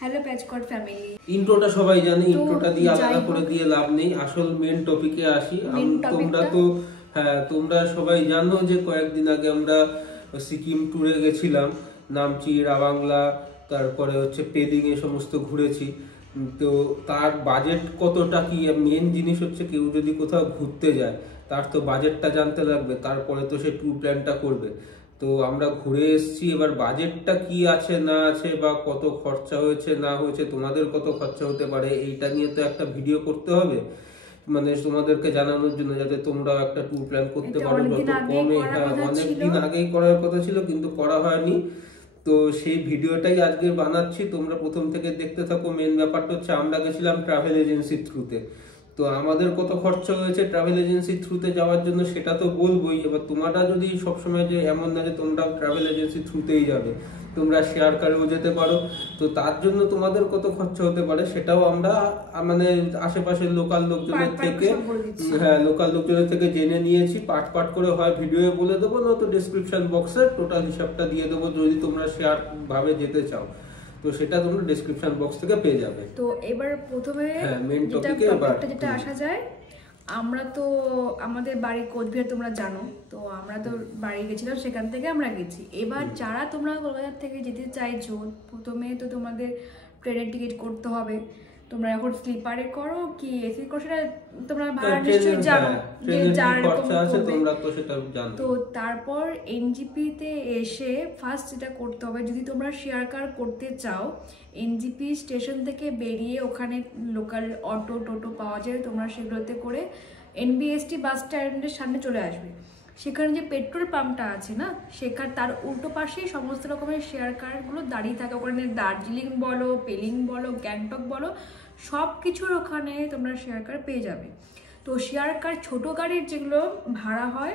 Hello প্যাচকট family. ইন্ট্রোটা সবাই জানে, ইন্ট্রোটা দিয়ে আলাদা করে দিয়ে লাভ নেই। আসল মেন টপিকে আসি। তোমরা সবাই জানো যে কয়েকদিন আগে আমরা সিকিম ট্যুরে গেছিলাম, নামচি, রাবাংলা, তারপরে হচ্ছে পেলিং, এ সমস্ত ঘুরেছি। তো তার বাজেট কতটা কি, মেন জিনিস হচ্ছে কেউ যদি কোথাও ঘুরতে যায় তার তো বাজেটটা জানতে লাগবে, তারপরে তো সে ট্যুর প্ল্যানটা করবে। তো আমরা ঘুরে এসেছি, এবার বাজেটটা কি আছে না আছে বা কত খরচা হয়েছে না হয়েছে, তোমাদের কত খরচা হতে পারে, এইটা নিয়ে তো একটা ভিডিও করতে হবে, মানে তোমাদেরকে জানানোর জন্য, যাতে তোমরা একটা ট্যুর প্ল্যান করতে পারো যত কমে। অনেকদিন আগেই করার কথা ছিল কিন্তু করা হয়নি। তো সেই ভিডিওটাই আজকে বানাচ্ছি, তোমরা প্রথম থেকে দেখতে থাকো। মেন ব্যাপারটা হচ্ছে আমরা গেছিলাম ট্রাভেল এজেন্সির থ্রুতে, তো আমাদের কত খরচা হয়েছে ট্রাভেল এজেন্সির থ্রুতে যাওয়ার জন্য সেটা তো বলবোই। এবার তোমরা যদি সবসময় যে এমন না যে তোমরা ট্রাভেল এজেন্সির থ্রুতেই যাবে, তোমরা শেয়ার কারেও যেতে পারো। তো তার জন্য তোমাদের কত খরচা হতে পারে সেটাও আমরা মানে আশেপাশের লোকাল লোকজনের থেকে জেনে নিয়েছি। পার্ট পার্ট করে হয় ভিডিওয়ে বলে দেবো, নয়তো ডেসক্রিপশন বক্সে টোটাল হিসাবটা দিয়ে দেবো যদি তোমরা শেয়ার ভাবে যেতে চাও, তো সেটা তোমরা ডেসক্রিপশন বক্স থেকে পেয়ে যাবে। তো এবার প্রথমে মেন টপিকে যেটা আসা যায়, আমরা তো আমাদের বাড়ি কোচবিহার তোমরা জানো, তো আমরা তো বাড়ি গেছিলাম, সেখান থেকে আমরা গেছি। এবার যারা তোমরা কলকাতা থেকে যেতে চাইছো, প্রথমে তো তোমাদের ট্রেনের টিকিট করতে হবে। তোমরা এখন স্লিপারে করো কি এসি করো সেটা তোমরা ভাড়া নিশ্চয়ই জানো, যে যার খরচা আছে তোমরা তো সেটা জানো। তো তারপর এনজিপি তে এসে ফার্স্ট যেটা করতে হবে, যদি তোমরা শেয়ার কার করতে চাও, এনজিপি স্টেশন থেকে বেরিয়ে ওখানে লোকাল অটো টোটো পাওয়া যায়, তোমরা সেগুলোতে করে এনবিএসটি বাস স্ট্যান্ডের সামনে চলে আসবে। সেখানে যে পেট্রোল পাম্পটা আছে না, সেখানে তার উল্টো পাশেই সমস্ত রকমের শেয়ার কারগুলো দাঁড়িয়ে থাকে। ওখানে দার্জিলিং বলো, পেলিং বলো, গ্যাংটক বলো, সব কিছুর ওখানে তোমরা শেয়ার কার পেয়ে যাবে। তো শেয়ার কার ছোট গাড়ির যেগুলো ভাড়া হয়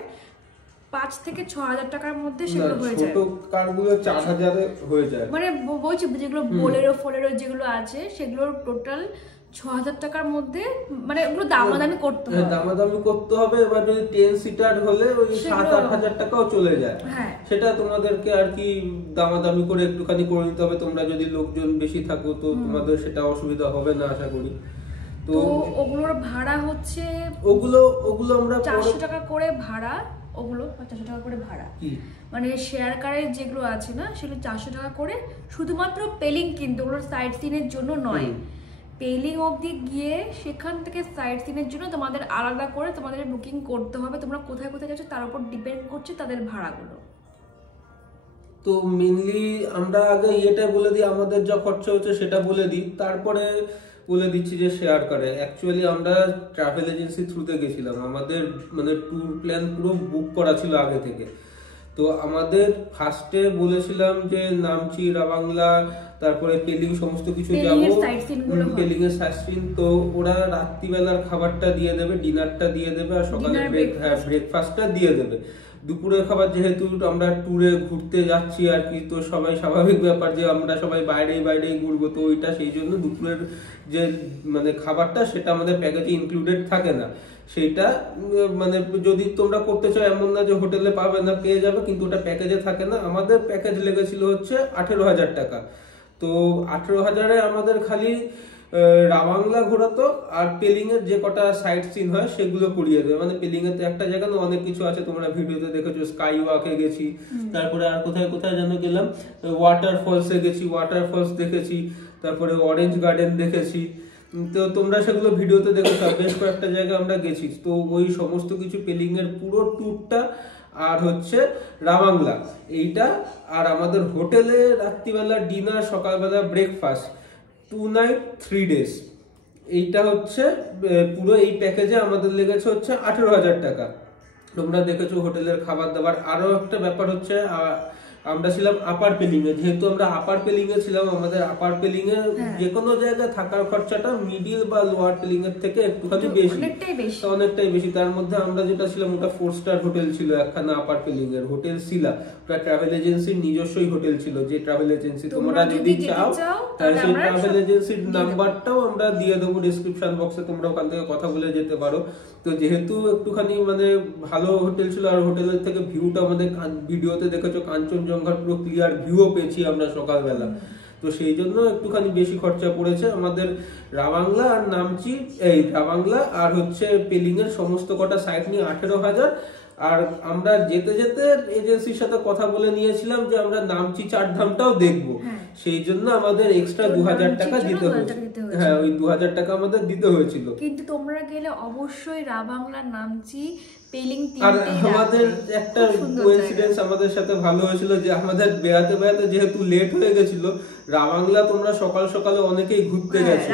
5 থেকে 6,000 টাকার মধ্যে সেগুলো হয়ে যায়। ছোট কারগুলো 4,000 এ হয়ে যায়। মানে বলছি যেগুলো বোলেরো যেগুলো আছে সেগুলো টোটাল 6,000 টাকার মধ্যে, মানে ওগুলো দামাদামি করতে হবে। এবার যদি 10 সিটার হলে ওই 7-8,000 টাকাও চলে যায়। সেটা তোমাদেরকে আর কি দামাদামি করে একটুখানি করে নিতে হবে। তোমরা যদি লোকজন বেশি থাকো তো তোমাদের সেটা অসুবিধা হবে না আশা করি। তো ওগুলোর ভাড়া হচ্ছে ওগুলো আমরা 400 টাকা করে ভাড়া, ওগুলো 400 টাকা করে ভাড়া, মানে শেয়ার কারের যেগুলো আছে না সেগুলো 400 টাকা করে, শুধুমাত্র পেলিং, কিন্তু ওগুলো সাইড সিনের জন্য নয়। পেলিং অবধি গিয়ে সেখান থেকে সাইড সিনের জন্য তোমাদের আলাদা করে তোমাদের বুকিং করতে হবে। তোমরা কোথায় কোথায় যাচ্ছ তার উপর ডিপেন্ড করছে তাদের ভাড়াগুলো। তো মেনলি আমরা আগে এটা বলে দিই, আমাদের যা খরচা হচ্ছে সেটা বলে দিই, তারপরে বলে দিচ্ছি যে শেয়ার করে। অ্যাকচুয়ালি আমরা ট্রাভেল এজেন্সি থ্রুতে গেছিলাম, আমাদের মানে ট্যুর প্ল্যান পুরো বুক করা ছিল আগে থেকে। তো আমাদের ফার্স্টে বলেছিলাম যে নামচি, রাবাংলা, তারপরে পেলিং সমস্ত কিছু যাবো, পেলিং এর সাইট সিন। তো ওরা রাত্রিবেলার খাবারটা দিয়ে দেবে, ডিনারটা দিয়ে দেবে, আর সকালে ব্রেকফাস্টটা দিয়ে দেবে। দুপুরের খাবার যেহেতু আমরা ট্যুরে ঘুরতে যাচ্ছি আর কি, তো সবাই স্বাভাবিক ব্যাপার যে আমরা সবাই বাইরেই ঘুরবো, তো ওইটা সেই জন্য দুপুরের যে মানে খাবারটা সেটা আমাদের প্যাকেজে ইনক্লুডেড থাকে না। সেইটা মানে যদি তোমরা করতে চাও এমন না যে হোটেলে পাবে না, পেয়ে যাবে, কিন্তু ওটা প্যাকেজে থাকে না। আমাদের প্যাকেজ লেগেছিল হচ্ছে 18,000 টাকা। তো 18,000-এ আমাদের খালি রাবাংলা ঘোরাতো আর পেলিং এর যে কটা সাইট সিন হয় সেগুলো করিয়ে দেবে। মানে পেলিং এর তো একটা জায়গা না, অনেক কিছু আছে, তোমরা ভিডিওতে দেখেছো। স্কাই ওয়াকে গেছি, তারপরে আর কোথায় কোথায় যেন গেলাম, ওয়াটারফলসে গেছি, ওয়াটারফলস দেখেছি, তারপরে অরেঞ্জ গার্ডেন দেখেছি। তো তোমরা সেগুলো ভিডিওতে দেখেছো, বেশ কয়েকটা জায়গায় আমরা গেছি। তো ওই সমস্ত কিছু পেলিং এর পুরো ট্যুরটা আর হচ্ছে রাবাংলা এইটা, আর আমাদের হোটেলে রাত্রিবেলা ডিনার, সকালবেলা ব্রেকফাস্ট, 2 নাইট 3 ডেজ, এইটা হচ্ছে পুরো এই প্যাকেজে আমাদের লেগেছে হচ্ছে 18,000 টাকা। তোমরা দেখেছো হোটেলের খাবার দাবার। আরো একটা ব্যাপার হচ্ছে আমরা ছিলাম আপার পেলিং এ, যেহেতু আমরা আপার পেলিং এ ছিলাম, আমাদের আপার পেলিং এ যে কোনো জায়গায় থাকার খরচাটা মিডিল বা লোয়ার পেলিং এর থেকে একটুখানি অনেকটাই বেশি। তার মধ্যে আমরা যেটা ছিলাম ওটা 4 স্টার হোটেল ছিল একখানা আপার পেলিং এর, হোটেল শিলা, ওটা ট্রাভেল এজেন্সির নিজস্বই হোটেল ছিল। যে ট্রাভেল এজেন্সি তোমরা যদি চাও সেই ট্রাভেল এজেন্সির নাম্বারটাও আমরা দিয়ে দেবো ডেসক্রিপশন বক্সে, তোমরা ওখান থেকে কথা বলে যেতে পারো। তো যেহেতু একটুখানি মানে ভালো হোটেল ছিল, আর হোটেলের থেকে ভিউটা আমাদের ভিডিওতে দেখেছো, কাঞ্চনজঙ্ঘার পুরো ক্লিয়ার ভিউও পেয়েছি আমরা সকালবেলা। তো সেই জন্য একটুখানি বেশি খরচা পড়েছে আমাদের। রাবাংলা আর নামচি, এই রাবাংলা আর হচ্ছে পেলিং এর সমস্ত কটা সাইট নিয়ে 18,000। আর আমরা যেতে যেতে এজেন্সির সাথে কথা বলে নিয়েছিলাম যে আমরা নামচি চারধামটাও দেখবো, সেই জন্য আমাদের এক্সট্রা 2,000 টাকা দিতে হয়েছে। হ্যাঁ, ওই 2,000 টাকা আমাদের দিতে হয়েছিল। কিন্তু তোমরা গেলে অবশ্যই রাবাংলা, নামচি, পেলিং আর আমাদের একটা কোইন্সিডেন্স আমাদের সাথে ভালো হয়েছিল যে আমাদের বেড়াতে বেড়াতে যেহেতু লেট হয়ে গেছিল, রাবাংলা তোমরা সকাল সকালে অনেকেই ঘুরতে গেছো,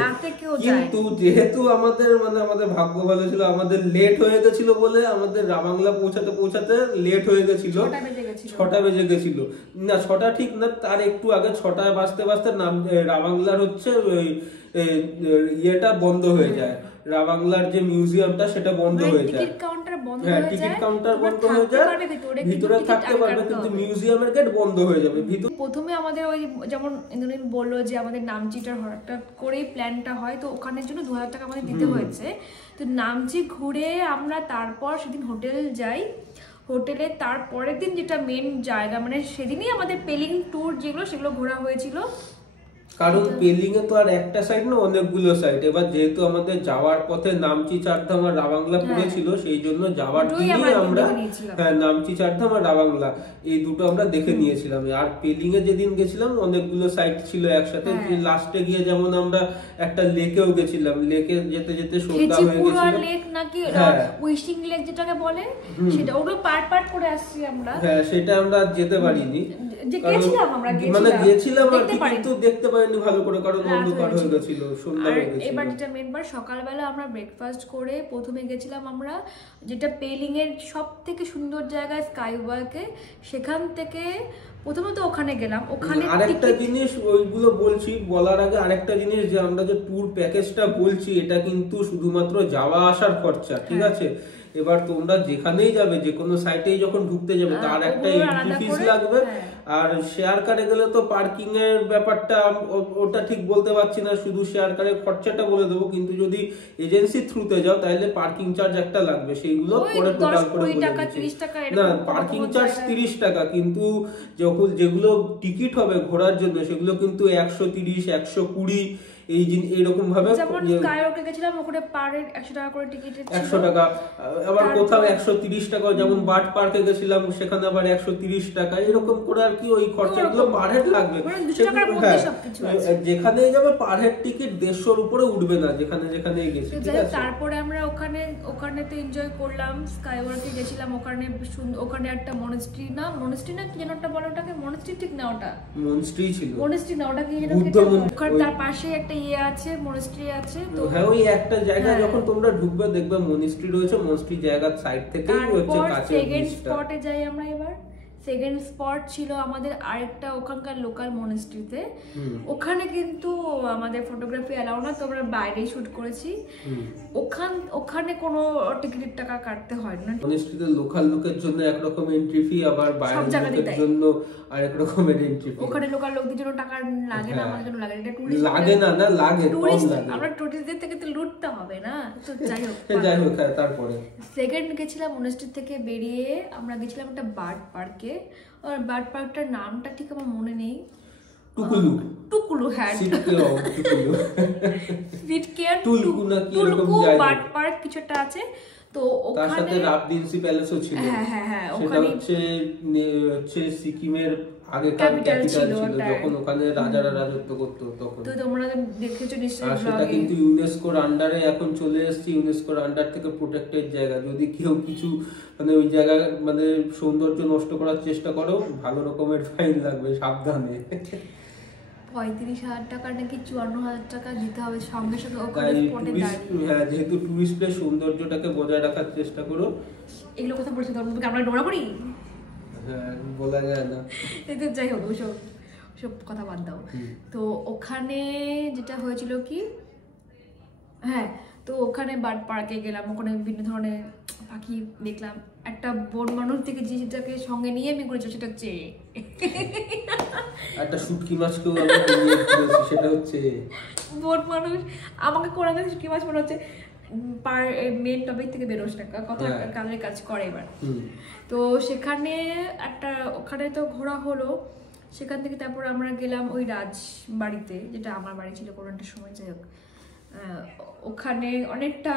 কিন্তু যেহেতু আমাদের আমাদের ভাগ্য ভালো ছিল, আমাদের লেট হয়ে গেছিল বলে আমাদের রাবাংলা পৌঁছাতে পৌঁছাতে লেট হয়ে গেছিল, 6টা বেজে গেছিল। না 6টা ঠিক না, তার একটু আগে 6টা বাজতে বাজতে রাবাংলার হচ্ছে ইয়েটা বন্ধ হয়ে যায়, রাবাংলার যে মিউজিয়ামটা সেটা বন্ধ হয়ে যায়। হ্যাঁ, টিকিট কাউন্টার বন্ধ হয়ে যায়, ভিতরে থাকতে পারবে কিন্তু মিউজিয়ামের গেট বন্ধ হয়ে যাবে। প্রথমে আমাদের ওই যেমন ইন্দ্রনীল বললো যে আমাদের নামচিটার হঠাৎ করেই প্ল্যানটা হয়, তো ওখানের জন্য 2,000 টাকা আমাদের দিতে হয়েছে। তো নামচি ঘুরে আমরা তারপর সেদিন হোটেল যাই, হোটেলে তারপরের দিন যেটা মেন জায়গা সেদিনই আমাদের পেলিং ট্যুর যেগুলো সেগুলো ঘোরা হয়েছিল। কারণ পেলিং এ তো আর একটা সাইড না, অনেকগুলো সাইড। এবার যেহেতু আমাদের যাওয়ার পথে নামচি চারধাম আর রাবাংলা পড়েছিল, সেই জন্য যাওয়ার দিনই আমরা নামচি চারধাম আর রাবাংলা এই দুটো আমরা দেখে নিয়েছিলাম। আর পেলিং এ যেদিন গেছিলাম অনেকগুলো সাইট ছিল একসাথে, লাস্টে গিয়ে যেমন আমরা একটা লেকেও গেছিলাম, লেকে যেতে যেতে সন্ধ্যা হয়ে গেছিল। লেক নাকি উইশিং লেক যেটাকে বলে, সেটা ওগুলো পার্ট করে আসছি আমরা। হ্যাঁ, সেটা আমরা যেতে পারিনি, গেছিলাম আর কিন্তু দেখতে পারিনি ভালো করে, কারণ অন্ধকার হয়ে গেছিল, সন্ধ্যা হয়ে গেছিল। এবার যেটা মেনবার সকালবেলা আমরা ব্রেকফাস্ট করে প্রথমে গেছিলাম আমরা যেটা পেলিং এর সবথেকে সুন্দর জায়গা স্কাই ওয়াকে, সেখান থেকে প্রথমে তো ওখানে গেলাম। ওখানে আরেকটা জিনিস ওইগুলো বলছি, বলার আগে আরেকটা জিনিস, যে আমরা যে ট্যুর প্যাকেজটা বলছি এটা কিন্তু শুধুমাত্র যাওয়া আসার খরচা, ঠিক আছে? এবার তোমরা যেখানেই যাবে, যে কোনো সাইটেই যখন ঢুকতে যাবে তার একটা এন্ট্রি ফিস লাগবে। আর শেয়ার কারে গেলে তো পার্কিং এর ব্যাপারটা ওটা ঠিক বলতে পারছি না, শুধু শেয়ার কারের খরচাটা বলে দেবো। কিন্তু যদি এজেন্সি থ্রুতে যাও তাহলে পার্কিং চার্জ একটা লাগবে, সেইগুলো পরে টোটাল করে বলে দিচ্ছি। না, পার্কিং চার্জ 30 টাকা, কিন্তু যখন যেগুলো টিকিট হবে ঘোরার জন্য সেগুলো কিন্তু 130, 120 এইরকম ভাবে। যেমন স্কাইওয়াকে গেছিলাম, ওখানে পার হেড 100 টাকা করে টিকিট ছিল, 100 টাকা। আবার কোথাও 130 টাকা, যেমন বার্ড পার্কে গেছিলাম সেখানে আবার 130 টাকা, এরকম করে আর কি ওই খরচাগুলো পার হেড লাগবে। যেখানেই যাবে পার হেড টিকিট 150-র উপরে উঠবে না, যেখানে যেখানেই গেছি, ঠিক আছে? তারপরে আমরা ওখানে তো এনজয় করলাম, স্কাইওয়াকে গেছিলাম, ওখানে একটা মনেস্ট্রি না কি যেন একটা বলে, ওটাকে মনেস্ট্রি ঠিক না, ওটা মনেস্ট্রি ছিল, মনেস্ট্রি না ওটা কি যেন, ওখানে তার পাশে একটা আছে, মনেস্ট্রি আছে। তো হ্যাঁ, ওই একটা জায়গা যখন তোমরা ঢুকবে দেখবে মনেস্ট্রি রয়েছে, মনেস্ট্রি জায়গার সাইড থেকেই হচ্ছে কাছে। সেকেন্ড স্পটে যাই আমরা। এবার সেকেন্ড স্পট ছিল আমাদের আরেকটা ওখানকার লোকাল মনেস্ট্রিতে। ওখানে কিন্তু আমাদের ফটোগ্রাফি অ্যালাউ না, তো আমরা বাইরেই শুট করেছি। ওখানে কোনো টিকিটের টাকা কাটতে হয় না। মনেস্ট্রিতে লোকাল লোকের জন্য একরকম এন্ট্রি ফি, আবার বাইরের লোকের জন্য আরেক রকমের এন্ট্রি ফি। ওখানে লোকাল লোকদের জন্য টাকা লাগে না, আমাদের জন্য লাগে। এটা টুরিস্ট লাগে না, লাগে টুরিস্ট, আমরা টুরিস্টদের থেকে তো লুটতে হবে না। তো যাই হোক তারপরে সেকেন্ড গেছিলাম মনেস্ট্রি থেকে বেরিয়ে আমরা গেছিলাম একটা বার্ড পার্কে। আর বার্ড পার্কটার নামটা ঠিক আমার মনে নেই, টুকুলু। হ্যাঁ, টুকুলু বার্ড পার্ক কিছু একটা আছে। তো তার সাথে রাবডিনসি প্যালেসও ছিল। হ্যাঁ, ওখানে হচ্ছে সিকিমের আগে ক্যাপিটাল ছিল, যখন ওখানে রাজারা রাজত্ব করতো তখন। তো তোমরা দেখেছো নিশ্চয়ই। আর সেটা কিন্তু ইউনেস্কোর আন্ডারে এখন চলে এসেছে, ইউনেস্কোর আন্ডার থেকে প্রোটেক্টেড জায়গা। যদি কেউ কিছু ওই জায়গা সৌন্দর্য নষ্ট করার চেষ্টা করো, ভালো রকমের ফাইন লাগবে, সাবধানে। 35,000 টাকা নাকি 54,000 টাকা দিতে হবে সঙ্গে সঙ্গে ওখানে স্পটে দাঁড়িয়ে। হ্যাঁ, যেহেতু টুরিস্ট প্লেস, সৌন্দর্যটাকে বজায় রাখার চেষ্টা করো। এগুলো কথা বলছি তোর মুখে আমরা ডোরা করি? হ্যাঁ, বলা যায় না। এতে যাই হোক, ওসব কথা বাদ দাও। তো ওখানে যেটা হয়েছিল কি, হ্যাঁ, তো ওখানে বার্ড পার্কে গেলাম, ওখানে বিভিন্ন ধরনের পাখি দেখলাম। একটা বন মানুষ থেকে যেটাকে সঙ্গে নিয়ে আমি করেছি সেটা হচ্ছে একটা শুটকি মাছকেও আমি করেছি, সেটা হচ্ছে বন মানুষ। আমাকে কোন শুটকি মাছ মনে হচ্ছে মেন টপিক থেকে বেরোস না, কথা কাজের কাজ করে। এবার তো সেখানে ওখানে তো ঘোরা হলো। সেখান থেকে তারপর আমরা গেলাম ওই রাজবাড়িতে, যেটা আমার বাড়ি ছিল কোনো একটা সময়। যাই হোক, ওখানে অনেকটা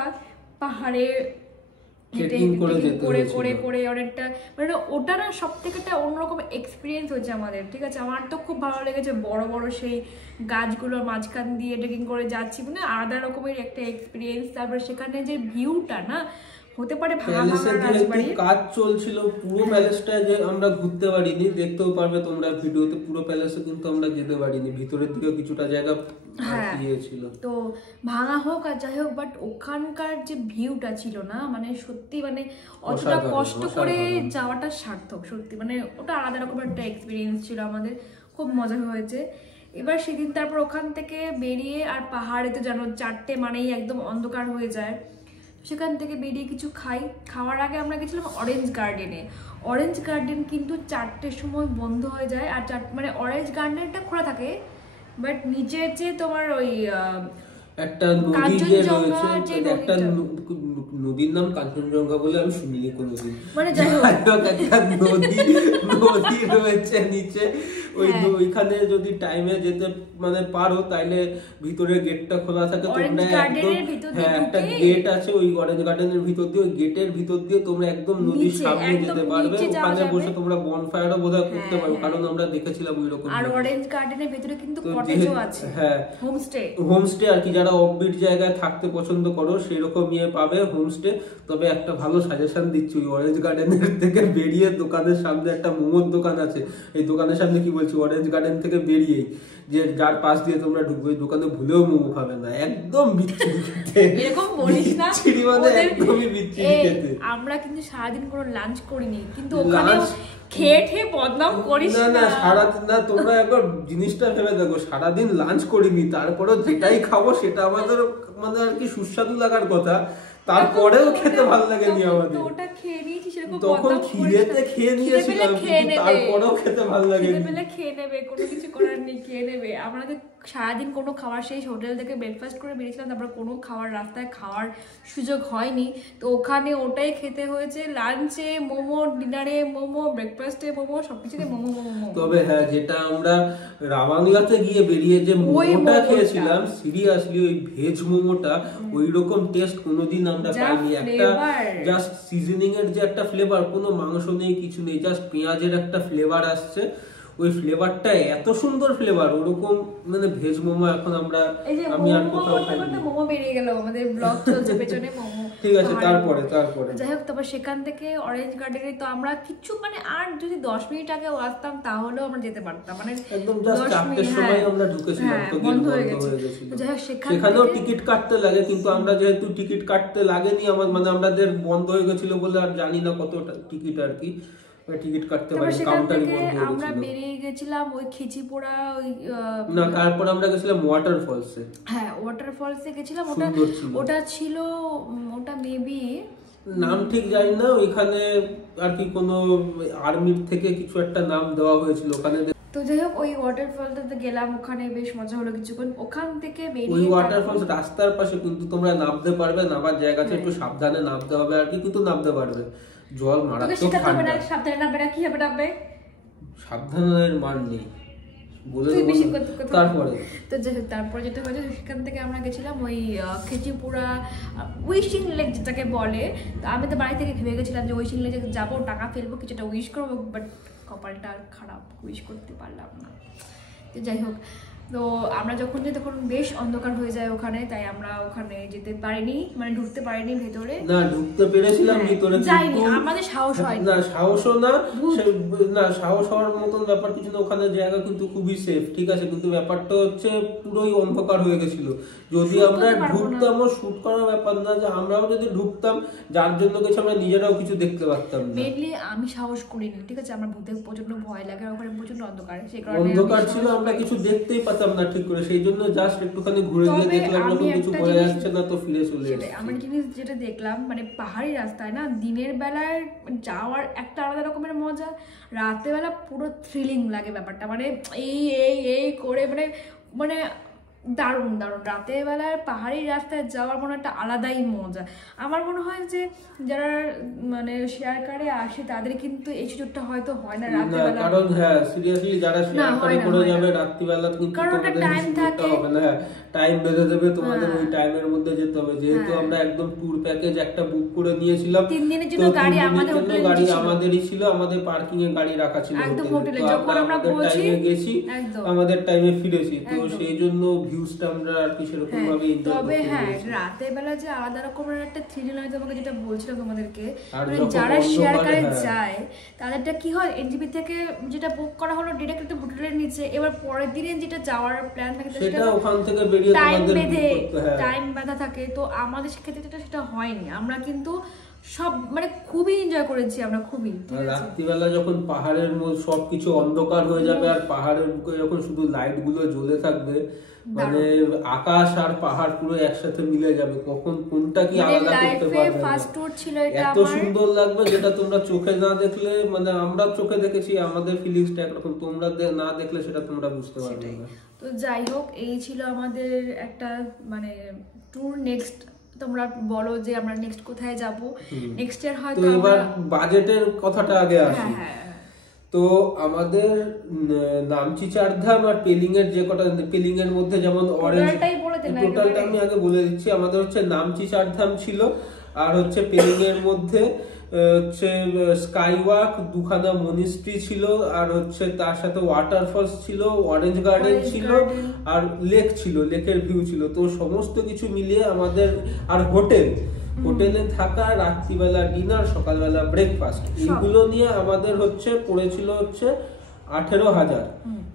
পাহাড়ে করে অনেকটা, মানে ওটা না সব থেকে একটা অন্যরকম এক্সপিরিয়েন্স হয়েছে আমাদের। ঠিক আছে, আমার তো খুব ভালো লেগেছে, বড় বড় সেই গাছগুলোর মাঝখান দিয়ে ট্রেকিং করে যাচ্ছি, মানে আলাদা রকমের একটা এক্সপিরিয়েন্স। তারপরে সেখানে যে ভিউটা না, হতে পারে কাজ চলছিল পুরো প্যালেসটা, যে আমরা ঘুরতে পারিনি, দেখতেও পারবে তোমরা ভিডিওতে, পুরো প্যালেসে কিন্তু আমরা যেতে পারিনি, ভিতরের দিকে কিছুটা জায়গা ছিল। তো ভাঙা হোক আর যাই হোক, বাট ওখানকার যে ভিউটা ছিল না, মানে সত্যি মানে অতটা কষ্ট করে যাওয়াটা সার্থক সত্যি, মানে ওটা আলাদা রকমের একটা এক্সপিরিয়েন্স ছিল আমাদের, খুব মজা হয়েছে। এবার সেদিন তারপর ওখান থেকে বেরিয়ে, আর পাহাড়ে তো জানো 4টে মানেই একদম অন্ধকার হয়ে যায়, সেখান থেকে বেরিয়ে কিছু খাওয়ার আগে আমরা গেছিলাম অরেঞ্জ গার্ডেনে। অরেঞ্জ গার্ডেন কিন্তু 4টের সময় বন্ধ হয়ে যায়, আর মানে অরেঞ্জ গার্ডেনটা খোলা থাকে, বাট নিচের যে তোমার ওই একটা নদী যে রয়েছে, একটা নদীর নাম কাঞ্চনজঙ্ঘা বলে আমি শুনিনি কোনোদিন, মানে যাই হোক একটা নদী রয়েছে নিচে, ওইখানে যদি টাইমে যেতে মানে পারো তাইলে ভিতরের গেটটা খোলা থাকে, তোমরা একদম একটা গেট আছে ওই অরেঞ্জ গার্ডেনের ভিতর দিয়ে, ওই গেটের ভিতর দিয়ে তোমরা একদম নদীর সামনে যেতে পারবে, ওখানে বসে তোমরা বনফায়ারও বোধহয় করতে পারবে, কারণ আমরা দেখেছিলাম ওইরকম। আর অরেঞ্জ গার্ডেনের ভিতরে কিন্তু কটেজও আছে, হ্যাঁ হোমস্টে আর কি, যারা অফবিট জায়গায় থাকতে পছন্দ করো সেরকম পাবে হোমস্টে। তবে একটা ভালো সাজেশন দিচ্ছি, ওই অরেঞ্জ গার্ডেনের থেকে বেরিয়ে দোকানের সামনে একটা মোমোর দোকান আছে, এই দোকানের সামনে কি বলছি, অরেঞ্জ গার্ডেন থেকে বেরিয়েই যে যার পাশ দিয়ে তোমরা ঢুকবে, ওই দোকানে ভুলেও মোমো খাবে না, একদম বিচ্ছিরি খেতে, এরকম বলিস না, মানে একদমই বিচ্ছিরি খেতে। আমরা কিন্তু সারাদিন কোনো লাঞ্চ করিনি, কিন্তু ওখানে খেয়ে বদনাম করিস না, সারাদিন না, তোমরা একবার জিনিসটা ভেবে দেখো, সারাদিন লাঞ্চ করিনি, তারপরেও যেটাই খাবো সেটা আমাদের মানে আর কি সুস্বাদু লাগার কথা, তারপরেও খেতে ভালো লাগেনি আমাদের। ওটা খেয়ে নিয়েছি সেরকম, তখন খিদেতে খেয়ে নিয়েছিলাম, তারপরেও খেতে ভালো লাগেনি। খেয়ে নেবে, কোনো কিছু করার নেই, খেয়ে নেবে। আমরা তো সারাদিন কোনো খাবার, সেই হোটেল থেকে ব্রেকফাস্ট করে বেরিয়েছিলাম, তারপর কোনো খাবার রাস্তায় খাওয়ার সুযোগ হয়নি, তো ওখানে ওটাই খেতে হয়েছে, লাঞ্চে মোমো, ডিনারে মোমো, ব্রেকফাস্টে মোমো, সবকিছুতে মোমো। তবে হ্যাঁ, যেটা আমরা রাবাংলাতে গিয়ে বেরিয়ে যে মোমোটা খেয়েছিলাম, সিরিয়াসলি ওই ভেজ মোমোটা ওই রকম টেস্ট কোনোদিন আমরা পাইনি। একটা জাস্ট সিজনিং এর যে একটা ফ্লেভার, কোনো মাংস নেই, কিছু নেই, জাস্ট পেঁয়াজের একটা ফ্লেভার আসছে, ওই ফ্লেভারটা এত সুন্দর ফ্লেভার, ওরকম মানে ভেজ মোমো এখন আমি আর কোথাও খাইনি। মোমো বেরিয়ে গেল, আমাদের ব্লগ চলছে পেছনে মোমো। ঠিক আছে, তারপরে যাই হোক, তারপর সেখান থেকে অরেঞ্জ গার্ডেনে তো আমরা কিছু মানে আর যদি 10 মিনিট আগে আসতাম তাহলেও আমরা যেতে পারতাম, মানে একদম জাস্ট 4টার সময় আমরা ঢুকেছিলাম, তো গেট বন্ধ হয়ে গেছিল। যাই হোক, সেখানেও টিকিট কাটতে লাগে, কিন্তু আমরা যেহেতু টিকিট কাটতে লাগেনি, মানে আমাদের বন্ধ হয়ে গেছিল বলে আর জানি না কত টাকা আর কি টিকিট কাটতে পারি, কাউন্টারই বন্ধ হয়ে গেছিল। আমরা বেরিয়ে গেছিলাম ওই খিচিপোড়া, ওই না, তারপর আমরা গেছিলাম ওয়াটারফলসে। হ্যাঁ, ওয়াটারফলসে গেছিলাম, ওটা ছিল, ওটা মেবি নাম ঠিক জানি না, ওইখানে আর কি কোনো আর্মির থেকে কিছু একটা নাম দেওয়া হয়েছিল ওখানে। তো যাই হোক, ওই ওয়াটারফলটাতে গেলাম, ওখানে বেশ মজা হলো কিছুক্ষণ। ওখান থেকে বেরিয়ে ওই ওয়াটারফলস রাস্তার পাশে, কিন্তু তোমরা নামতে পারবে, নামার জায়গাটা একটু সাবধানে নামতে হবে আর কি, কিন্তু নামতে পারবে। জল মারাত্মক ঠান্ডা, সাবধানে নামবে না, কি হবে নামবে, সাবধানের মান নেই বলে। তারপরে তো তারপরে যেটা হয়েছে, সেখান থেকে আমরা গেছিলাম ওই খিচিপুরা উইশিং লেক যেটাকে বলে। তো আমি তো বাড়ি থেকে ভেবে গেছিলাম যে উইশিং লেকে যাবো, টাকা ফেলবো, কিছুটা উইশ করবো, বাট কপালটা খারাপ, উইশ করতে পারলাম না। তো যাই হোক, তো আমরা যখন যে তখন বেশ অন্ধকার হয়ে যায় ওখানে, তাই আমরা ওখানে যেতে পারিনি, মানে ঢুকতে পারিনি ভেতরে। না, ঢুকতে পেরেছিলাম ভিতরে, যাইনি, আমাদের সাহস হয়নি। না, সাহসও না, সাহস হওয়ার মতন ব্যাপার কিছু না, ওখানে জায়গা কিন্তু খুবই সেফ, ঠিক আছে, কিন্তু ব্যাপারটা হচ্ছে পুরোই অন্ধকার হয়ে গেছিল। যদি আমরা ঢুকতাম, শুট করার ব্যাপার না, যে আমরাও যদি ঢুকতাম, যার জন্য গেছি আমরা নিজেরাও কিছু দেখতে পারতাম না। মেইনলি আমি সাহস করিনি, ঠিক আছে, আমার ভূতে প্রচন্ড ভয় লাগে, ওখানে প্রচন্ড অন্ধকার, সেই কারণে অন্ধকার ছিল, আমরা কিছু দেখতেই পারতাম না ঠিক করে, সেই জন্য জাস্ট একটুখানি ঘুরে গিয়ে দেখলাম যখন কিছু বোঝা যাচ্ছে না, তো ফিরে চলে এসেছি। আমার জিনিস যেটা দেখলাম, মানে পাহাড়ি রাস্তায় না দিনের বেলায় যাওয়ার একটা আলাদা রকমের মজা, রাতের বেলা পুরো থ্রিলিং লাগে ব্যাপারটা, মানে এই করে মানে দারুণ দারুণ। রাতের বেলার পাহাড়ি রাস্তায় যাওয়ার মনে একটা আলাদাই মজা। আমার মনে হয় যে যারা মানে শেয়ার কারে আসে তাদের কিন্তু এই সুযোগটা হয়তো হয় না রাতের বেলা, কারণ হ্যাঁ সিরিয়াসলি যারা শেয়ার কারে করে যাবে রাত্রিবেলা কিন্তু কারণ একটা টাইম থাকে, হবে না, টাইম বেঁধে দেবে তোমাদের, ওই টাইমের মধ্যে যেতে হবে। যেহেতু আমরা একদম ট্যুর প্যাকেজ একটা বুক করে নিয়েছিলাম, 3 দিনের জন্য গাড়ি আমাদের হোটেলে গাড়ি আমাদেরই ছিল, আমাদের পার্কিং এ গাড়ি রাখা ছিল একদম হোটেলে। যখন আমরা পৌঁছি গেছি আমাদের টাইমে ফিরেছি, তো সেই জন্য ভিউজটা আমরা আর কি সেরকম ভাবে এনজয় করতে। তবে হ্যাঁ রাতের বেলা যে আলাদা রকমের একটা থ্রিল হয়, তোমাকে যেটা বলছিলাম তোমাদেরকে, মানে যারা শেয়ার করে যায় তাদেরটা কি হয়, এনজিপি থেকে যেটা বুক করা হলো ডিরেক্ট একটা হোটেলের নিচে, এবার পরের দিনে যেটা যাওয়ার প্ল্যান থাকে সেটা ওখান থেকে বেরিয়ে টাইম বাঁধা থাকে। তো আমাদের ক্ষেত্রে সেটা হয়নি, আমরা কিন্তু সব মানে খুবই এনজয় করেছি আমরা, খুবই। রাত্রিবেলা যখন পাহাড়ের মধ্যে সবকিছু অন্ধকার হয়ে যাবে আর পাহাড়ের বুকে যখন শুধু লাইট গুলো জ্বলে থাকবে, মানে আকাশ আর পাহাড় পুরো একসাথে মিলে যাবে, কখন কোনটা কি আলাদা করতে পারবে ফার্স্ট ট্যুর ছিল এটা, এত সুন্দর লাগবে যেটা তোমরা চোখে না দেখলে, মানে আমরা চোখে দেখেছি আমাদের ফিলিংসটা একরকম, তোমরা না দেখলে সেটা তোমরা বুঝতে পারবে না। তো যাই হোক এই ছিল আমাদের একটা মানে ট্যুর। নেক্সট তোমরা বলো যে আমরা নেক্সট কোথায় যাব, নেক্সট ইয়ার হয়তো। তো এবার বাজেটের কথাটা আগে আসি। তো আমাদের নামচি চারধাম আর পেলিং এর যে কটা, পেলিং এর মধ্যে যেমন অরেঞ্জ, টোটালটা আমি আগে বলে দিচ্ছি। আমাদের হচ্ছে নামচি চারধাম ছিল, আর হচ্ছে পেলিং এর মধ্যে হচ্ছে স্কাই ওয়াক, দুখানা মনিস্ট্রি ছিল, আর হচ্ছে তার সাথে ওয়াটারফলস ছিল, অরেঞ্জ গার্ডেন ছিল, আর লেক ছিল, লেকের ভিউ ছিল। তো সমস্ত কিছু মিলিয়ে আমাদের, আর হোটেলে থাকা, রাত্রিবেলা ডিনার, সকালবেলা ব্রেকফাস্ট, এইগুলো নিয়ে আমাদের হচ্ছে পড়েছিল হচ্ছে 18,000,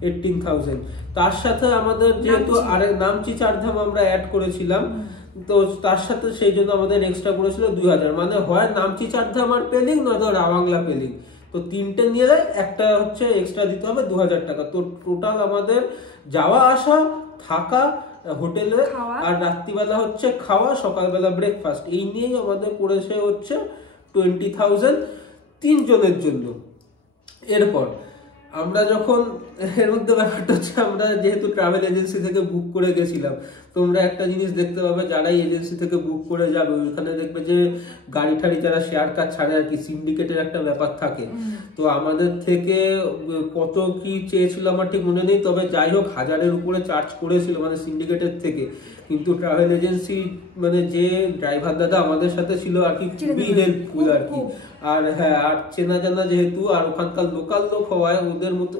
18,000। তার সাথে আমাদের যেহেতু আরেক নামচি চারধাম আমরা অ্যাড করেছিলাম, তো তার সাথে সেই জন্য আমাদের এক্সট্রা পড়েছিল 2,000। মানে হয় নামচি চারধাম আর পেলিং, নয়তো রাবাংলা পেলিং, তো তিনটে নিয়ে একটা হচ্ছে এক্সট্রা দিতে হবে 2,000 টাকা। তো টোটাল আমাদের যাওয়া আসা, থাকা হোটেলে, আর রাত্রিবেলা হচ্ছে খাওয়া, সকালবেলা ব্রেকফাস্ট, এই নিয়েই আমাদের পড়েছে হচ্ছে 20,000 তিনজনের জন্য। এরপর আমরা যখন, এর মধ্যে ব্যাপারটা হচ্ছে আমরা যেহেতু ট্রাভেল এজেন্সি থেকে বুক করে গেছিলাম, তোমরা একটা জিনিস দেখতে পাবে যারা এজেন্সি থেকে বুক করে যাবে ওইখানে দেখবে যে গাড়ি ঠাড়ি যারা শেয়ার কার ছাড়ে আর কি, সিন্ডিকেটের একটা ব্যাপার থাকে। তো আমাদের থেকে কত কি চেয়েছিল আমার ঠিক মনে নেই, তবে যাই হোক 1000-এর উপরে চার্জ করেছিল মানে সিন্ডিকেটের থেকে। কিন্তু ট্রাভেল এজেন্সি মানে যে ড্রাইভার দাদা আমাদের সাথে ছিল আর কি, খুবই হেল্পফুল আর কি। আর হ্যাঁ, আর চেনা জানা যেহেতু, আর ওখানকার লোকাল লোক হওয়ায়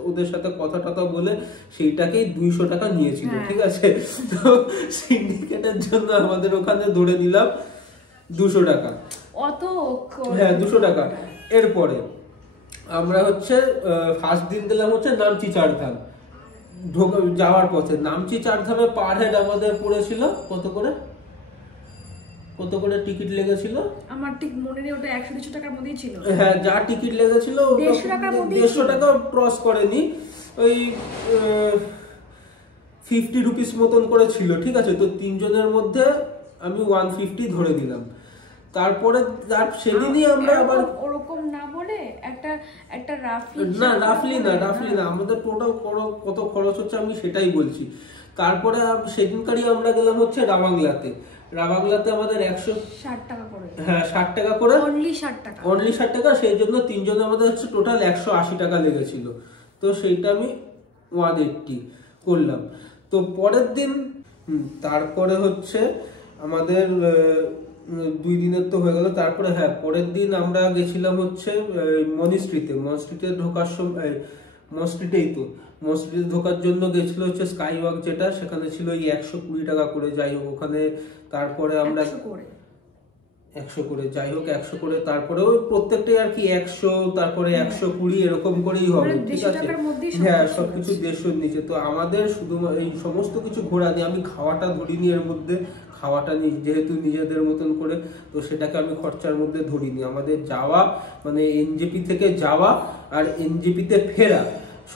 ওদের সাথে কথা টথা বলে সেইটাকেই 200 টাকা নিয়েছিল, ঠিক আছে। তো সিন্ডিকেটের জন্য আমাদের ওখানে ধরে নিলাম 200 টাকা, হ্যাঁ 200 টাকা। এরপরে আমরা হচ্ছে ফার্স্ট দিন গেলাম হচ্ছে নামচি চারধাম। যাওয়ার পথে নামচি চারধামে পার হেড আমাদের পড়েছিল কত করে টিকিট লেগেছিল আমার ঠিক মনে নেই, ওটা 100-200 টাকার মধ্যেই ছিল। হ্যাঁ, যা টিকিট লেগেছিল 150 টাকা ক্রস করেনি, ওই 50 রুপিস মতন করে ছিল, ঠিক আছে। তো তিনজনের মধ্যে আমি 150 ধরে দিলাম। তারপরে সেদিনই আমরা আবার ওরকম না বলে একটা রাফলি না আমাদের টোটাল কত খরচ হচ্ছে আমি সেটাই বলছি। তারপরে সেদিনকারই আমরা গেলাম হচ্ছে রাবাংলাতে আমাদের 160 টাকা করে, হ্যাঁ 60 টাকা করে, অনলি 60 টাকা। সেই জন্য তিনজনে আমাদের হচ্ছে টোটাল 180 টাকা লেগেছিল। তো সেইটা আমি 180 করলাম। তো পরের দিন তারপরে হচ্ছে আমাদের 2 দিনের তো হয়ে গেল। তারপরে হ্যাঁ, পরের দিন আমরা গেছিলাম হচ্ছে মনস্ট্রিতে ঢোকার সময়, মনস্ট্রিতে ঢোকার জন্য গেছিল হচ্ছে স্কাই ওয়াক, যেটা সেখানে ছিল 120 টাকা করে। যাই হোক ওখানে তারপরে আমরা 100 করে, যাই হোক 100 করে, তারপরে ওই প্রত্যেকটাই আর কি 100, তারপরে 120 এরকম করেই হবে, ঠিক আছে। হ্যাঁ, সবকিছু 150-র নিচে। তো আমাদের শুধু এই সমস্ত কিছু ঘোরা নিয়ে, আমি খাওয়াটা ধরিনি এর মধ্যে, খাওয়াটা যেহেতু নিজেদের মতন করে, তো সেটাকে আমি খরচার মধ্যে ধরিনি। আমাদের যাওয়া মানে এনজেপি থেকে যাওয়া আর এনজেপিতে ফেরা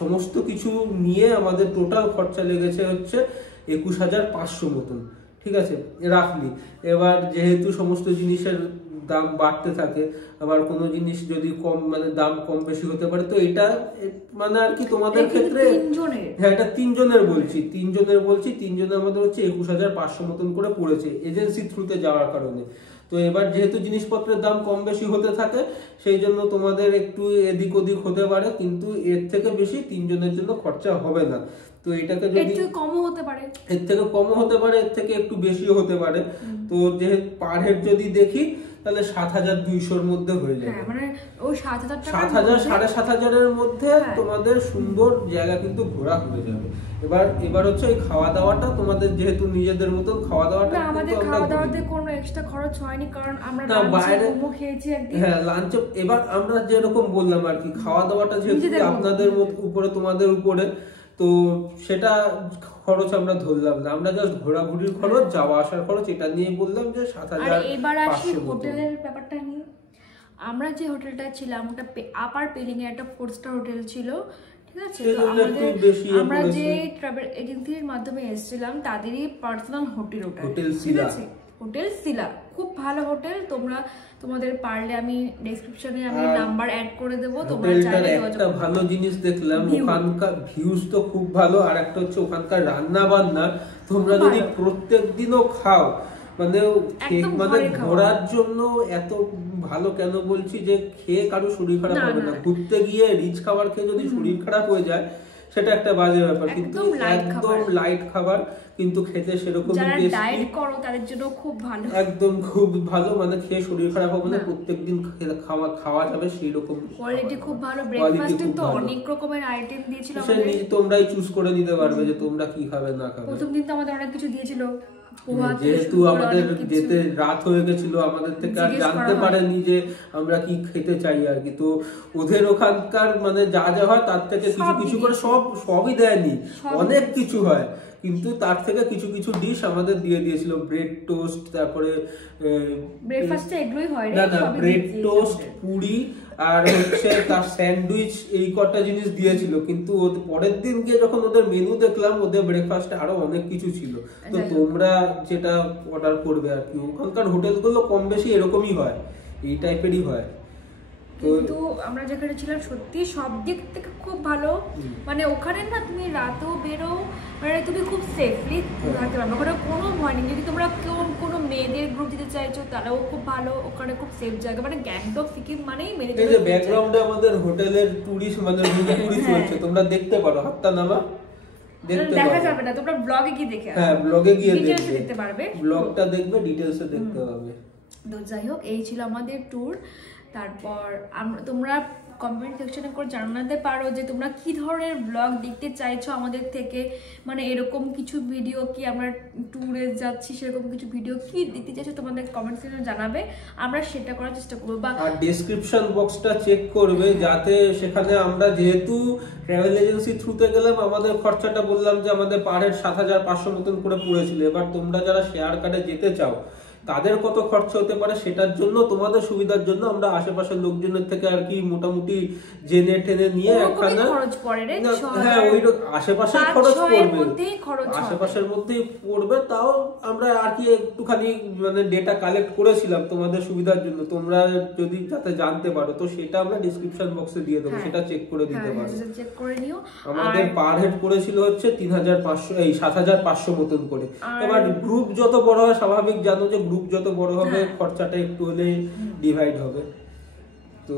সমস্ত কিছু নিয়ে আমাদের টোটাল খরচা লেগেছে হচ্ছে 21,500 মতন, ঠিক আছে রাফলি। এবার যেহেতু সমস্ত জিনিসের দাম বাড়তে থাকে, আবার কোনো জিনিস যদি কম মানে দাম কম বেশি হতে পারে। তো এটা মানে আর কি তোমাদের ক্ষেত্রে, হ্যাঁ এটা তিনজনের বলছি তিনজনের আমাদের হচ্ছে 21,500 মতন করে পড়েছে এজেন্সি থ্রুতে যাওয়ার কারণে। তো এবার যেহেতু জিনিসপত্রের দাম কম বেশি হতে থাকে সেই জন্য তোমাদের একটু এদিক ওদিক হতে পারে, কিন্তু এর থেকে বেশি তিনজনের জন্য খরচা হবে না। তো এটাকে যদি এর থেকে কমও হতে পারে, এর থেকে একটু বেশিও হতে পারে। তো যেহেতু পার হেড যদি দেখি তাহলে 7,200-র মধ্যে হয়ে যাবে। মানে ওই 7,000 7,000-7,500-এর মধ্যে তোমাদের সুন্দর জায়গা কিন্তু ঘোরা হয়ে যাবে। এবার হচ্ছে ওই খাওয়া দাওয়াটা তোমাদের যেহেতু নিজেদের মতন খাওয়া দাওয়াটা, আমাদের খাওয়া দাওয়াতে কোনো এক্সট্রা খরচ হয়নি, কারণ আমরা বাইরে খেয়েছি একদিন। হ্যাঁ লাঞ্চ, এবার আমরা যেরকম বললাম আর কি খাওয়া দাওয়াটা যেহেতু আপনাদের উপরে তোমাদের উপরে, তো সেটা খরচ আমরা ধরলাম না, আমরা জাস্ট ঘোরাঘুরির খরচ, যাওয়া আসার খরচ এটা নিয়ে বললাম যে 7,500। এবার আসি হোটেলের ব্যাপারটা নিয়ে। আমরা যে হোটেলটা ছিলাম ওটা আপার পেলিং এ একটা 4 স্টার হোটেল ছিল, ঠিক আছে? তো আমরা যে ট্রাভেল এজেন্সির মাধ্যমে এসেছিলাম তাদেরই পার্সোনাল হোটেল ওটা, ঠিক আছে? হোটেল সিলা, খুব ভালো হোটেল। তোমাদের পারলে আমি ডেসক্রিপশনে আমি নাম্বার অ্যাড করে দেব, তোমরা চাইলে একটা ভালো জিনিস দেখলাম ওখানকার ভিউজ তো খুব ভালো, আর একটা হচ্ছে ওখানকার রান্না বান্না তোমরা যদি প্রত্যেকদিনও খাও মানে ঘোরার জন্য এত ভালো। কেন বলছি যে খেয়ে কারো শরীর খারাপ হবে না, ঘুরতে গিয়ে রিচ খাবার খেয়ে যদি শরীর খারাপ হয়ে যায় সেটা একটা বাজে ব্যাপার, কিন্তু একদম লাইট খাবার কিন্তু খেতে সেরকম তাদের জন্য খুব ভালো, একদম খুব ভালো, মানে খেয়ে শরীর খারাপ হবে না, প্রত্যেকদিন খাওয়া যাবে সেই রকম কোয়ালিটি খুব ভালো। ব্রেকফাস্টে তো অনেক রকমের আইটেম দিয়েছিল, তোমরাই চুজ করে নিতে পারবে যে তোমরা কি খাবে না খাবে। প্রথম দিন তো আমাদের অনেক কিছু দিয়েছিল, যেহেতু আমাদের যেতে রাত হয়ে গেছিল আমাদের থেকে আর জানতে পারেনি যে আমরা কি খেতে চাই আর কি। তো ওদের ওখানকার মানে যা যা হয় তার থেকে কিছু কিছু করে সবই দেয়নি, অনেক কিছু হয়, কিন্তু তার থেকে কিছু কিছু ডিশ আমাদের দিয়ে দিয়েছিল। ব্রেড টোস্ট, তারপরে ব্রেকফাস্টে এগুলোই হয় না ব্রেড টোস্ট, পুরি আর হচ্ছে তার স্যান্ডউইচ, এই কটা জিনিস দিয়েছিল। কিন্তু পরের দিন গিয়ে যখন ওদের মেনু দেখলাম ওদের ব্রেকফাস্টে আরো অনেক কিছু ছিল। তো তোমরা যেটা অর্ডার করবে আর কি, ওখানকার হোটেলগুলো কম বেশি এরকমই হয়, এই টাইপেরই হয়। কিন্তু আমরা যেখানে ছিলাম সত্যি সব দিক থেকে খুব ভালো, মানে ওখানে না তুমি রাতেও বেরো, মানে তুমি খুব সেফলি থাকতে পারবে, ওখানে কোনো ভয় নেই। যদি তোমরা কোনো মেয়েদের গ্রুপ দিতে চাইছো তারাও খুব ভালো, ওখানে খুব সেফ জায়গা, মানে গ্যাংটক সিকিম মানেই মেরে এই যে ব্যাকগ্রাউন্ডে আমাদের হোটেলের টুরিস্ট মানে টুরিস্ট হচ্ছে, তোমরা দেখতে পারো, হাতটা নামা দেখা যাবে না, তোমরা ব্লগে গিয়ে দেখে হ্যাঁ ব্লগে গিয়ে দেখতে পারবে, ব্লগটা দেখবে, ডিটেইলসে দেখতে পাবে। তো যাই হোক এই ছিল আমাদের ট্যুর। তারপর তোমরা কমেন্ট সেকশনে করে জানাতে পারো যে তোমরা কি ধরনের ব্লগ দেখতে চাইছো আমাদের থেকে, মানে এরকম কিছু ভিডিও কি আমরা ট্যুরে যাচ্ছি সেরকম কিছু ভিডিও কি দেখতে চাইছো তোমাদের কমেন্ট সেকশনে জানাবে, আমরা সেটা করার চেষ্টা করবো। বা আর ডেসক্রিপশন বক্সটা চেক করবে, যাতে সেখানে আমরা যেহেতু ট্রাভেল এজেন্সি থ্রুতে গেলাম আমাদের খরচাটা বললাম যে আমাদের পার হেড 7,500 মতন করে পড়েছিল। এবার তোমরা যারা শেয়ার কার্ডে যেতে চাও তাদের কত খরচা হতে পারে সেটার জন্য তোমাদের সুবিধার জন্য আমরা আশেপাশের লোকজনের থেকে আর কি মোটামুটি জেনে টেনে নিয়ে একখানা হ্যাঁ ওই আশেপাশের খরচ পড়বে, আশেপাশের মধ্যেই পড়বে। তাও আমরা আর কি একটুখানি মানে ডেটা কালেক্ট করেছিলাম তোমাদের সুবিধার জন্য, তোমরা যদি যাতে জানতে পারো, তো সেটা আমরা ডেসক্রিপশন বক্সে দিয়ে দেবো, সেটা চেক করে দিতে পারো। আমাদের পার হেড পড়েছিল হচ্ছে 7,500 মতন করে। এবার গ্রুপ যত বড় হয় স্বাভাবিক জানো যে গ্রুপ যত বড় হবে খরচাটা একটু হলে ডিভাইড হবে। তো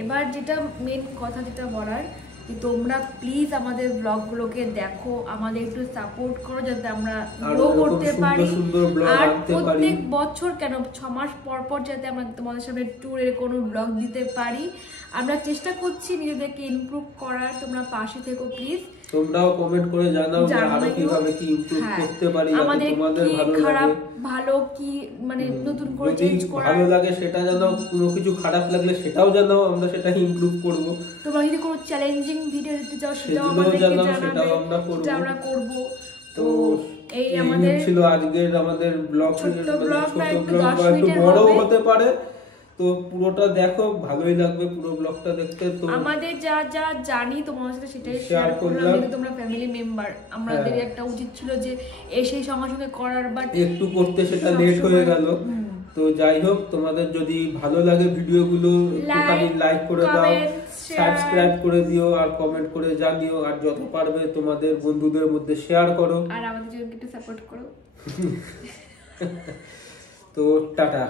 এবার যেটা মেন কথা যেটা বলার, যে তোমরা প্লিজ আমাদের ব্লগগুলোকে দেখো, আমাদের একটু সাপোর্ট করো যাতে আমরা গ্রো করতে পারি, আর প্রত্যেক বছর কেন 6 মাস পর পর যাতে আমরা তোমাদের সামনে ট্যুরের কোনো ব্লগ দিতে পারি। আমরা চেষ্টা করছি নিজেদেরকে ইমপ্রুভ করার, তোমরা পাশে থেকো প্লিজ। তোমরাও কমেন্ট করে জানাও যে আরো কিভাবে কি ইমপ্রুভ করতে পারি, যাতে তোমাদের ভালো কি মানে নতুন করে চেঞ্জ করা ভালো লাগে সেটা জানাও, কোনো কিছু খারাপ লাগলে সেটাও জানাও, আমরা সেটা ইমপ্রুভ করব। তোমরা যদি কোনো চ্যালেঞ্জিং ভিডিও দিতে চাও সেটাও আমাদেরকে জানাবে, সেটাও আমরা করব। তো এই আমাদের ছিল আজকের আমাদের ব্লগ, ছোট ব্লগ একটু বড় হতে পারে, তো পুরোটা দেখো, ভালোই লাগবে পুরো ব্লগটা দেখতে। তো আমাদের যা যা জানি তোমাদের সাথে সেটাই শেয়ার করলাম, তোমরা ফ্যামিলি মেম্বার, আমাদের একটা উচিত ছিল যে এসে সঙ্গে সঙ্গে করার, বাট একটু করতে সেটা লেট হয়ে গেল। তো যাই হোক, তোমাদের যদি ভালো লাগে ভিডিওগুলো একটুখানি লাইক করে দাও, সাবস্ক্রাইব করে দিও, আর কমেন্ট করে জানিও, আর যত পারবে তোমাদের বন্ধুদের মধ্যে শেয়ার করো, আর আমাদের জন্য একটু সাপোর্ট করো। তো টাটা।